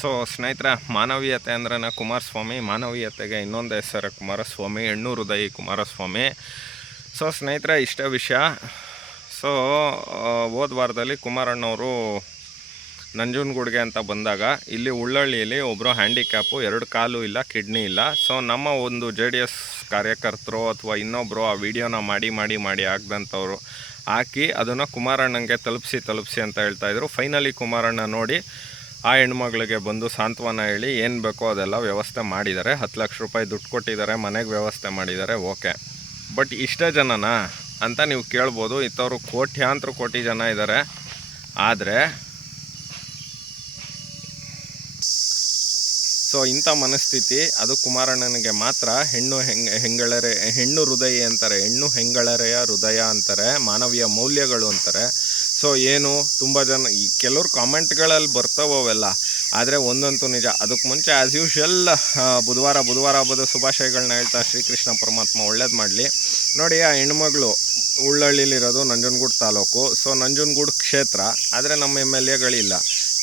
So ಸ್ನೇಹಿತರೆ, ಮಾನವೀಯತೆ ಅಂದ್ರೆ ಕುಮಾರಸ್ವಾಮಿ, ಮಾನವೀಯತೆಗೆ ಇನ್ನೊಂದು ಹೆಸರು ಕುಮಾರಸ್ವಾಮಿ, ಹೆಣ್ಣು ಹೃದಯಿ ಕುಮಾರಸ್ವಾಮಿ. ಸೊ ಸ್ನೇಹಿತರೆ, ಇಷ್ಟೇ ವಿಷಯ. ಸೊ ಹೋದ ವಾರದಲ್ಲಿ ಕುಮಾರಣ್ಣವರು ನಂಜನಗೂಡಿಗೆ ಅಂತ ಬಂದಾಗ ಇಲ್ಲಿ ಉಳ್ಳಳ್ಳಿಯಲ್ಲಿ ಒಬ್ಬರು ಹ್ಯಾಂಡಿಕ್ಯಾಪು, 2 ಕಾಲು ಇಲ್ಲ, ಕಿಡ್ನಿ ಇಲ್ಲ. ಸೊ ನಮ್ಮ ಒಂದು JDS ಕಾರ್ಯಕರ್ತರು ಅಥವಾ ಇನ್ನೊಬ್ಬರು ಆ ವಿಡಿಯೋನ ಮಾಡಿ ಆಗದಂಥವ್ರು ಹಾಕಿ ಅದನ್ನು ಕುಮಾರಣ್ಣಂಗೆ ತಲುಪಿಸಿ ಅಂತ ಹೇಳ್ತಾಯಿದ್ರು. ಫೈನಲಿ ಕುಮಾರಣ್ಣ ನೋಡಿ ಆ ಹೆಣ್ಮಗಳಿಗೆ ಬಂದು ಸಾಂತ್ವನ ಹೇಳಿ ಏನು ಬೇಕೋ ಅದೆಲ್ಲ ವ್ಯವಸ್ಥೆ ಮಾಡಿದ್ದಾರೆ. 10 ಲಕ್ಷ ರೂಪಾಯಿ ದುಡ್ಡು ಕೊಟ್ಟಿದ್ದಾರೆ, ಮನೆಗೆ ವ್ಯವಸ್ಥೆ ಮಾಡಿದ್ದಾರೆ. ಓಕೆ, ಬಟ್ ಇಷ್ಟೇ ಜನನಾ ಅಂತ ನೀವು ಕೇಳ್ಬೋದು. ಇಂಥವ್ರು ಕೋಟ್ಯಾಂತರ ಕೋಟಿ ಜನ ಇದ್ದಾರೆ. ಆದರೆ ಸೊ ಇಂಥ ಮನಸ್ಥಿತಿ ಅದು ಕುಮಾರಣ್ಣನಿಗೆ ಮಾತ್ರ. ಹೆಣ್ಣು ಹೃದಯ ಅಂತಾರೆ, ಹೆಣ್ಣು ಹೆಂಗಳರೆಯ ಹೃದಯ ಅಂತಾರೆ, ಮಾನವೀಯ ಮೌಲ್ಯಗಳು ಅಂತಾರೆ. ಸೊ ಏನು ತುಂಬ ಜನ ಕೆಲವ್ರು ಕಾಮೆಂಟ್ಗಳಲ್ಲಿ ಬರ್ತಾವೆಲ್ಲ, ಆದರೆ ಒಂದಂತೂ ನಿಜ. ಅದಕ್ಕೆ ಮುಂಚೆ ಆ್ಯಸ್ ಯೂಶ್ವಲ್ ಬುಧವಾರ ಹಬ್ಬದ ಶುಭಾಶಯಗಳನ್ನ ಹೇಳ್ತಾ ಶ್ರೀಕೃಷ್ಣ ಪರಮಾತ್ಮ ಒಳ್ಳೇದು ಮಾಡಲಿ. ನೋಡಿ, ಆ ಹೆಣ್ಮಗಳು ಉಳ್ಳಳ್ಳಿಲಿರೋದು ನಂಜನಗೂಡು ತಾಲೂಕು. ಸೊ ನಂಜನಗೂಡು ಕ್ಷೇತ್ರ, ಆದರೆ ನಮ್ಮ MLAಗಳಿಲ್ಲ,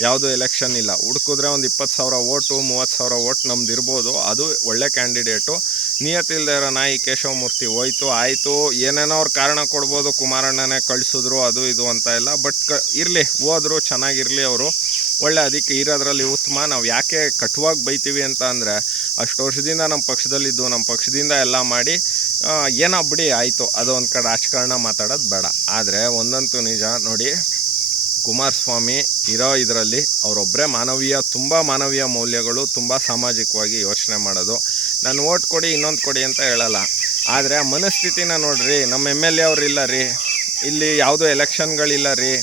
ಯಾವುದೂ ಎಲೆಕ್ಷನ್ ಇಲ್ಲ. ಹುಡುಕಿದ್ರೆ ಒಂದು 20,000 ಓಟು 30,000 ಓಟ್ ನಮ್ದು ಇರ್ಬೋದು. ಅದು ಒಳ್ಳೆ ಕ್ಯಾಂಡಿಡೇಟು. ನಿಯತ್ತಿಲ್ಲದೆ ಇರೋ ನಾಯಿ ಕೇಶವಮೂರ್ತಿ ಹೋಯ್ತು, ಆಯಿತು, ಏನೇನೋ ಅವ್ರು ಕಾರಣ ಕೊಡ್ಬೋದು, ಕುಮಾರಣ್ಣನೇ ಕಳಿಸಿದ್ರು ಅದು ಇದು ಅಂತ ಎಲ್ಲ. ಬಟ್ ಇರಲಿ, ಹೋದ್ರು, ಚೆನ್ನಾಗಿರಲಿ, ಅವರು ಒಳ್ಳೆ ಅದಕ್ಕೆ ಇರೋದ್ರಲ್ಲಿ ಉತ್ತಮ. ನಾವು ಯಾಕೆ ಕಟುವಾಗಿ ಬೈತೀವಿ ಅಂತ ಅಂದರೆ, ಅಷ್ಟು ವರ್ಷದಿಂದ ನಮ್ಮ ಪಕ್ಷದಲ್ಲಿದ್ದು, ನಮ್ಮ ಪಕ್ಷದಿಂದ ಎಲ್ಲ ಮಾಡಿ ಏನೋ ಬಿಡಿ ಆಯಿತು, ಅದು ಒಂದು ಕಡೆ ರಾಜಕಾರಣ ಮಾತಾಡೋದು ಬೇಡ. ಆದರೆ ಒಂದಂತೂ ನಿಜ ನೋಡಿ, ಕುಮಾರಸ್ವಾಮಿ ಇರೋ ಇದರಲ್ಲಿ ಅವರೊಬ್ಬರೇ ತುಂಬ ಮಾನವೀಯ ಮೌಲ್ಯಗಳು, ತುಂಬ ಸಾಮಾಜಿಕವಾಗಿ ಯೋಚನೆ ಮಾಡೋದು. ನಾನು ಓಟ್ ಕೊಡಿ ಇನ್ನೊಂದು ಕೊಡಿ ಅಂತ ಹೇಳಲ್ಲ, ಆದರೆ ಆ ಮನಸ್ಥಿತಿನ ನೋಡ್ರಿ. ನಮ್ಮ MLA ಅವ್ರು ಇಲ್ಲ ರೀ, ಇಲ್ಲಿ ಯಾವುದೂ ಎಲೆಕ್ಷನ್ಗಳಿಲ್ಲ ರೀ.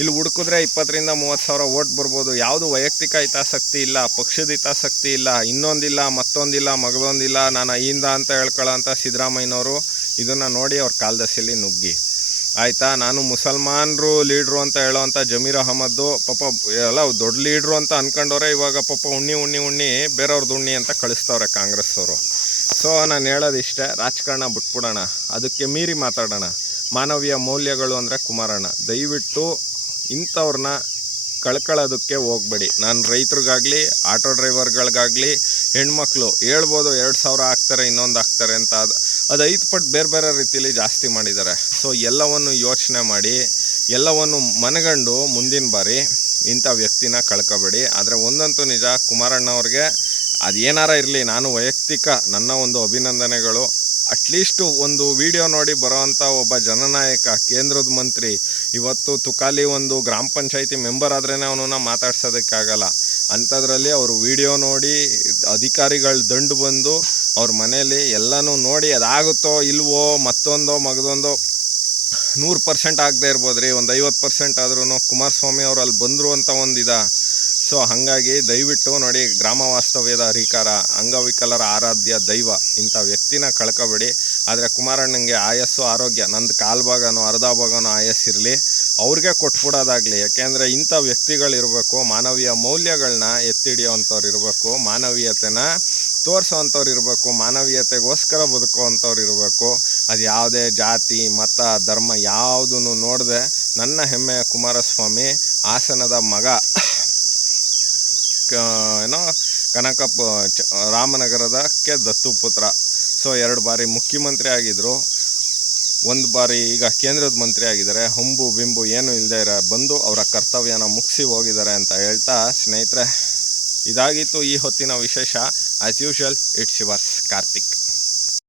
ಇಲ್ಲಿ ಹುಡುಕಿದ್ರೆ 20,000 to 30,000 ಓಟ್ ಬರ್ಬೋದು. ಯಾವುದು ವೈಯಕ್ತಿಕ ಹಿತಾಸಕ್ತಿ ಇಲ್ಲ, ಪಕ್ಷದ ಹಿತಾಸಕ್ತಿ ಇಲ್ಲ, ಇನ್ನೊಂದಿಲ್ಲ, ಮತ್ತೊಂದಿಲ್ಲ, ಮಗದೊಂದಿಲ್ಲ, ನಾನು ಅಯ್ಯಿಂದ ಅಂತ ಹೇಳ್ಕೊಳ್ಳೋಂಥ ಸಿದ್ದರಾಮಯ್ಯನವರು ಇದನ್ನು ನೋಡಿ ಅವ್ರ ಕಾಲದಸೆಯಲ್ಲಿ ನುಗ್ಗಿ ಆಯಿತಾ. ನಾನು ಮುಸಲ್ಮಾನರು ಲೀಡ್ರು ಅಂತ ಹೇಳೋವಂಥ ಜಮೀರ್ ಅಹಮದ್ದು ಪಾಪ ಎಲ್ಲ ದೊಡ್ಡ ಲೀಡ್ರು ಅಂತ ಅಂದ್ಕೊಂಡವ್ರೆ. ಇವಾಗ ಪಾಪ ಉಣ್ಣಿ ಬೇರೆಯವ್ರದ್ದು ಉಣ್ಣಿ ಅಂತ ಕಳಿಸ್ತವ್ರೆ ಕಾಂಗ್ರೆಸ್ ಅವರು. ಸೊ ನಾನು ಹೇಳೋದಿಷ್ಟೇ, ರಾಜಕಾರಣ ಬಿಟ್ಬಿಡೋಣ, ಅದಕ್ಕೆ ಮೀರಿ ಮಾತಾಡೋಣ. ಮಾನವೀಯ ಮೌಲ್ಯಗಳು ಅಂದರೆ ಕುಮಾರಣ್ಣ. ದಯವಿಟ್ಟು ಇಂಥವ್ರನ್ನ ಕಳ್ಕೊಳ್ಳೋದಕ್ಕೆ ಹೋಗ್ಬೇಡಿ. ನಾನು ರೈತರಿಗಾಗಲಿ, ಆಟೋ ಡ್ರೈವರ್ಗಳಿಗಾಗಲಿ, ಹೆಣ್ಮಕ್ಳು ಹೇಳ್ಬೋದು 2,000 ಹಾಕ್ತಾರೆ, ಇನ್ನೊಂದು ಹಾಕ್ತಾರೆ ಅಂತ. ಅದು 5 ಪಟ್ಟು ಬೇರೆ ರೀತಿಯಲ್ಲಿ ಜಾಸ್ತಿ ಮಾಡಿದ್ದಾರೆ. ಸೊ ಎಲ್ಲವನ್ನು ಯೋಚನೆ ಮಾಡಿ, ಎಲ್ಲವನ್ನು ಮನಗಂಡು ಮುಂದಿನ ಬಾರಿ ಇಂಥ ವ್ಯಕ್ತಿನ ಕಳ್ಕೊಬೇಡಿ. ಆದರೆ ಒಂದಂತೂ ನಿಜ, ಕುಮಾರಣ್ಣವ್ರಿಗೆ ಅದು ಏನಾರ ಇರಲಿ, ನಾನು ವೈಯಕ್ತಿಕ ನನ್ನ ಒಂದು ಅಭಿನಂದನೆಗಳು. ಅಟ್ಲೀಸ್ಟು ಒಂದು ವಿಡಿಯೋ ನೋಡಿ ಬರೋವಂಥ ಒಬ್ಬ ಜನನಾಯಕ, ಕೇಂದ್ರದ ಮಂತ್ರಿ, ಇವತ್ತು ತುಕಾಲಿ ಒಂದು ಗ್ರಾಮ ಪಂಚಾಯಿತಿ ಮೆಂಬರ್ ಆದ್ರೇ ಅವನನ್ನು ಮಾತಾಡ್ಸೋದಕ್ಕಾಗಲ್ಲ. ಅಂಥದ್ರಲ್ಲಿ ಅವರು ವಿಡಿಯೋ ನೋಡಿ ಅಧಿಕಾರಿಗಳು ದಂಡು ಬಂದು ಅವ್ರ ಮನೇಲಿ ಎಲ್ಲನೂ ನೋಡಿ ಅದಾಗುತ್ತೋ ಇಲ್ವೋ, ಮತ್ತೊಂದೋ ಮಗದೊಂದೋ 100% ಆಗದೆ ಇರ್ಬೋದು ರೀ, ಒಂದು 50% ಆದ್ರೂ ಕುಮಾರಸ್ವಾಮಿ ಅವರು ಅಲ್ಲಿ ಬಂದರು ಅಂತ ಒಂದಿದೆ. ಸೊ ಹಾಗಾಗಿ ದಯವಿಟ್ಟು ನೋಡಿ, ಗ್ರಾಮ ವಾಸ್ತವ್ಯದ ಅಧಿಕಾರ, ಅಂಗವಿಕಲರ ಆರಾಧ್ಯ ದೈವ, ಇಂಥ ವ್ಯಕ್ತಿನ ಕಳ್ಕೊಬೇಡಿ. ಆದರೆ ಕುಮಾರಣ್ಣಂಗೆ ಆಯಸ್ಸು ಆರೋಗ್ಯ, ನಂದು ಕಾಲು ಭಾಗನೋ ಅರ್ಧ ಭಾಗನೋ ಆಯಸ್ಸಿರಲಿ, ಅವ್ರಿಗೆ ಕೊಟ್ಬಿಡೋದಾಗಲಿ. ಯಾಕೆಂದರೆ ಇಂಥ ವ್ಯಕ್ತಿಗಳಿರಬೇಕು, ಮಾನವೀಯ ಮೌಲ್ಯಗಳನ್ನ ಎತ್ತಿ ಹಿಡಿಯೋವಂಥವ್ರು ಇರಬೇಕು, ಮಾನವೀಯತೆನ ತೋರಿಸೋವಂಥವ್ರು ಇರಬೇಕು, ಮಾನವೀಯತೆಗೋಸ್ಕರ ಬದುಕುವಂಥವ್ರು ಇರಬೇಕು. ಅದು ಯಾವುದೇ ಜಾತಿ ಮತ ಧರ್ಮ ಯಾವುದನ್ನು ನೋಡದೆ ನನ್ನ ಹೆಮ್ಮೆಯ ಕುಮಾರಸ್ವಾಮಿ ಹಾಸನದ ಮಗ, ಕನಕಪ್ಪ ರಾಮನಗರದಕ್ಕೆ ದತ್ತುಪುತ್ರ. ಸೊ 2 ಬಾರಿ ಮುಖ್ಯಮಂತ್ರಿ ಆಗಿದ್ದರು, 1 ಬಾರಿ ಈಗ ಕೇಂದ್ರದ ಮಂತ್ರಿ ಆಗಿದ್ದಾರೆ. ಹೊಂಬು ಬಿಂಬು ಏನು ಇಲ್ಲದೆ ಬಂದು ಅವರ ಕರ್ತವ್ಯನ ಮುಗಿಸಿ ಹೋಗಿದ್ದಾರೆ ಅಂತ ಹೇಳ್ತಾ, ಸ್ನೇಹಿತರೆ, ಇದಾಗಿತ್ತು ಈ ಹೊತ್ತಿನ ವಿಶೇಷ. As usual, it's yours Karthik.